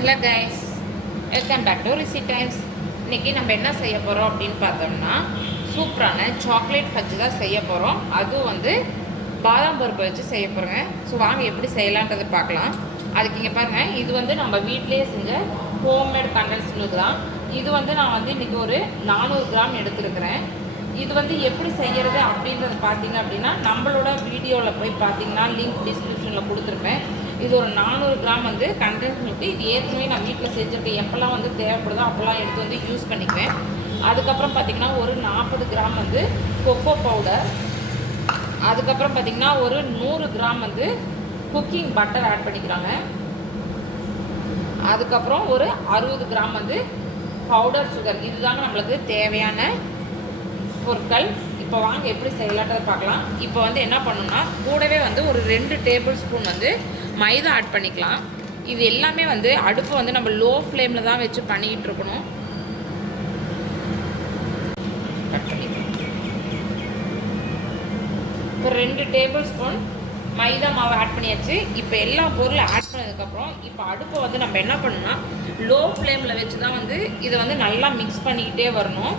Hello guys, welcome back to Rishi Times. இன்றைக்கி நம்ம என்ன செய்ய போகிறோம் அப்படின்னு பார்த்தோம்னா, சூப்பரான சாக்லேட் ஃபஜ்ஜு தான் செய்ய போகிறோம். அதுவும் வந்து பாதாம் பருப்பு வச்சு செய்ய போகிறோங்க. ஸோ வாங்க எப்படி செய்யலான்றதை பார்க்கலாம். அதுக்கு இங்கே பாருங்கள், இது வந்து நம்ம வீட்டிலேயே செஞ்ச ஹோம்மேட் கண்டென்ஸ் மில்க் தான். இது வந்து நான் வந்து இன்றைக்கி ஒரு 400 கிராம் எடுத்துருக்கிறேன். இது வந்து எப்படி செய்கிறது அப்படின்றது பார்த்தீங்க அப்படின்னா, நம்மளோட வீடியோவில் போய் பார்த்தீங்கன்னா லிங்க் டிஸ்கிரிப்ஷனில் கொடுத்துருப்பேன். இது ஒரு 400 கிராம் வந்து கண்டென்ஸ் மில்க். இது ஏற்கனவே நான் வீட்டில் செஞ்சுருக்கேன். எப்போல்லாம் வந்து தேவைப்படுதோ அப்போல்லாம் எடுத்து வந்து யூஸ் பண்ணிக்குவேன். அதுக்கப்புறம் பார்த்திங்கன்னா ஒரு 40 கிராம் வந்து கொக்கோ பவுடர். அதுக்கப்புறம் பார்த்திங்கன்னா ஒரு 100 கிராம் வந்து குக்கிங் பட்டர் ஆட் பண்ணிக்கிறாங்க. அதுக்கப்புறம் ஒரு 60 கிராம் வந்து பவுடர் சுகர். இதுதாங்க நம்மளுக்கு தேவையான பொருட்கள். இப்போ வாங்க எப்படி செய்யலான்றதை பார்க்கலாம். இப்போ வந்து என்ன பண்ணணும்னா, கூடவே வந்து ஒரு 2 டேபிள் ஸ்பூன் வந்து மைதா ஆட் பண்ணிக்கலாம். இது எல்லாமே வந்து அடுப்பு வந்து நம்ம லோ ஃப்ளேமில் தான் வச்சு பண்ணிக்கிட்டு இருக்கணும். இப்போ 2 டேபிள் ஸ்பூன் மைதா மாவு ஆட் பண்ணியாச்சு. இப்போ எல்லா பொருளும் ஆட் பண்ணதுக்கப்புறம் இப்போ அடுப்பை வந்து நம்ம என்ன பண்ணணும்னா லோ ஃப்ளேமில் வச்சு தான் வந்து இதை வந்து நல்லா மிக்ஸ் பண்ணிக்கிட்டே வரணும்.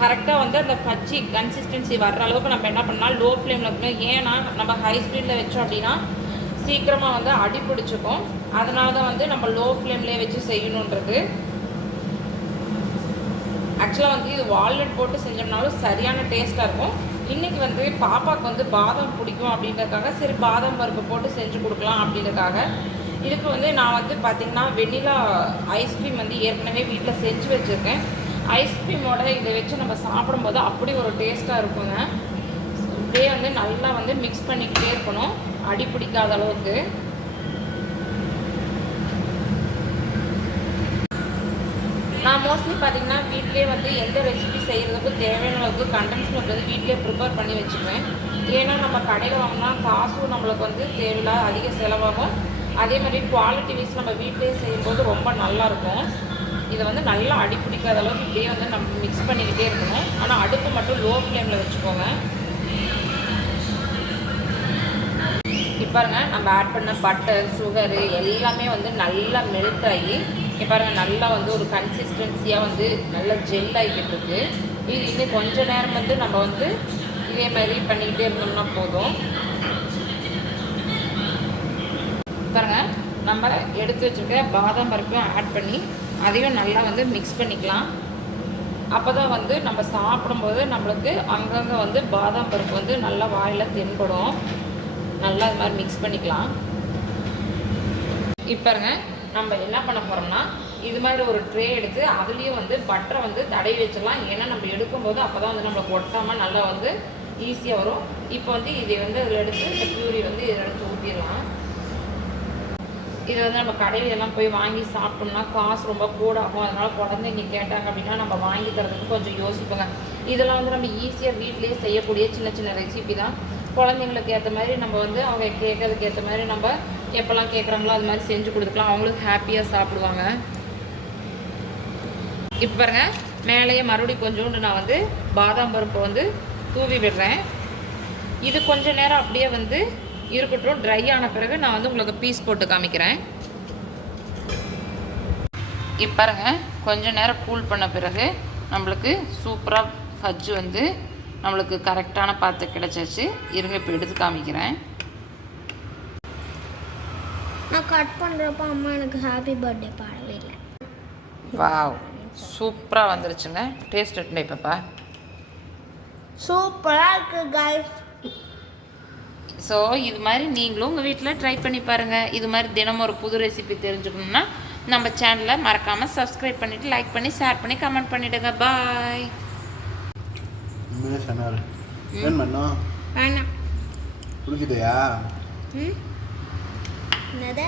கரெக்டாக வந்து அந்த பச்சி கன்சிஸ்டன்சி வர்ற அளவுக்கு நம்ம என்ன பண்ணால் லோ ஃப்ளேமில் இருக்கணும். ஏன்னா நம்ம ஹை ஸ்பீடில் வச்சோம் அப்படின்னா சீக்கிரமாக வந்து அடி பிடிச்சிக்கும். அதனால தான் வந்து நம்ம லோ ஃப்ளேம்லேயே வச்சு செய்யணுன்றது. ஆக்சுவலாக வந்து இது வால்நட் போட்டு செஞ்சோம்னாலும் சரியான டேஸ்ட்டாக இருக்கும். இன்றைக்கி வந்து பாப்பாவுக்கு வந்து பாதாம் பிடிக்கும் அப்படின்றதுக்காக சரி பாதாம் பருப்பு போட்டு செஞ்சு கொடுக்கலாம் அப்படின்றதுக்காக இதுக்கு வந்து நான் வந்து பார்த்திங்கன்னா வெண்ணிலா ஐஸ்கிரீம் வந்து ஏற்கனவே வீட்டில் செஞ்சு வச்சுருக்கேன். ஐஸ்கிரீமோட இதை வச்சு நம்ம சாப்பிடும்போது அப்படி ஒரு டேஸ்ட்டாக இருக்குங்க. இப்படியே வந்து நல்லா வந்து மிக்ஸ் பண்ணிக்கிட்டே இருக்கணும், அடி பிடிக்காத அளவுக்கு. நான் மோஸ்ட்லி பார்த்திங்கன்னா வீட்டிலே வந்து எந்த ரெசிபி செய்கிறதுக்கு தேவையான அளவுக்கு கண்டென்ஸ் மில்க் வந்து வீட்டிலே ப்ரிப்பேர் பண்ணி வச்சுக்குவேன். ஏன்னா நம்ம கடையில் வாங்கினா காசும் நம்மளுக்கு வந்து தேவையில்லாத அதிக செலவாகும். அதே மாதிரி குவாலிட்டி வைஸ் நம்ம வீட்டிலே செய்யும்போது ரொம்ப நல்லாயிருக்கும். இதை வந்து நல்லா அடி பிடிக்காத அளவுக்கு இப்படியே வந்து நம்ம மிக்ஸ் பண்ணிக்கிட்டே இருக்கணும். ஆனால் அடுப்பு மட்டும் லோ ஃப்ளேமில் வச்சுக்கோங்க. இப்போ பாருங்கள், நம்ம ஆட் பண்ண பட்டர் சுகரு எல்லாமே வந்து நல்லா மெல்ட் ஆகி இப்போ பாருங்கள் நல்லா வந்து ஒரு கன்சிஸ்டன்சியாக வந்து நல்லா ஜெல் ஆகிக்கிட்டு இருக்குது. இது இன்னும் கொஞ்சம் நேரம் வந்து நம்ம வந்து இதே மாதிரி பண்ணிக்கிட்டே இருந்தோம்னா போதும். பாருங்கள், நம்ம எடுத்து வச்சுருக்க பாதாம் பருப்பையும் ஆட் பண்ணி அதையும் நல்லா வந்து மிக்ஸ் பண்ணிக்கலாம். அப்போ தான் வந்து நம்ம சாப்பிடும்போது நம்மளுக்கு அங்கங்கே வந்து பாதாம் பருப்பு வந்து நல்லா வாயில் தென்படும். நல்லா இது மாதிரி மிக்ஸ் பண்ணிக்கலாம். இப்போங்க நம்ம என்ன பண்ண போகிறோம்னா இது மாதிரி ஒரு ட்ரே எடுத்து அதுலேயும் வந்து பட்டரை வந்து தடவி வச்சிடலாம். ஏன்னா நம்ம எடுக்கும்போது அப்போ தான் வந்து நம்மளுக்கு ஒட்டாமல் நல்லா வந்து ஈஸியாக வரும். இப்போ வந்து இதை வந்து அதில் எடுத்து இந்த பியூரி வந்து இதில் எடுத்து ஊற்றிடலாம். இதை வந்து நம்ம கடையில் எல்லாம் போய் வாங்கி சாப்பிட்டோம்னா காசு ரொம்ப கூட ஆகும். அதனால் குழந்தைங்க கேட்டாங்க அப்படின்னா நம்ம வாங்கி தரதுக்கு கொஞ்சம் யோசிப்போங்க. இதெல்லாம் வந்து நம்ம ஈஸியாக வீட்லேயே செய்யக்கூடிய சின்ன சின்ன ரெசிபி தான். குழந்தைங்களுக்கு ஏற்ற மாதிரி நம்ம வந்து அவங்க கேட்கறதுக்கு ஏற்ற மாதிரி நம்ம எப்போல்லாம் கேட்குறாங்களோ அது மாதிரி செஞ்சு கொடுத்துக்கலாம். அவங்களுக்கு ஹாப்பியாக சாப்பிடுவாங்க. இப்போ பாருங்க, மேலேயே மறுபடியும் கொஞ்சோண்டு நான் வந்து பாதாம் பருப்பு வந்து தூவி விடுறேன். இது கொஞ்சம் நேரம் அப்படியே வந்து இருக்கட்டும். ட்ரை ஆன பிறகு நான் வந்து உங்களுக்கு பீஸ் போட்டு காமிக்கிறேன். இப்போ பாருங்க, கொஞ்சம் நேரம் கூல் பண்ண பிறகு நம்மளுக்கு சூப்பராக ஃபஜ்ஜு வந்து நம்மளுக்கு கரெக்டான பார்த்து கிடச்சிச்சு. இருங்க இப்போ எடுத்து காமிக்கிறேன். நான் கட் பண்ணுறப்ப அம்மா எனக்கு ஹாப்பி பர்த்டே பாடவே இல்லை. வாவ், சூப்பராக வந்துருச்சுங்க. டேஸ்ட் எப்படி பாப்பா? சூப்பராக இருக்குது கைஸ். ஸோ இது மாதிரி நீங்களும் உங்கள் வீட்டில் ட்ரை பண்ணி பாருங்கள். இது மாதிரி தினமும் ஒரு புது ரெசிபி தெரிஞ்சுக்கணுன்னா நம்ம சேனலை மறக்காமல் சப்ஸ்கிரைப் பண்ணிவிட்டு லைக் பண்ணி ஷேர் பண்ணி கமெண்ட் பண்ணிவிடுங்க. பாய். வேணாம். பிடிக்குதையா? என்னது?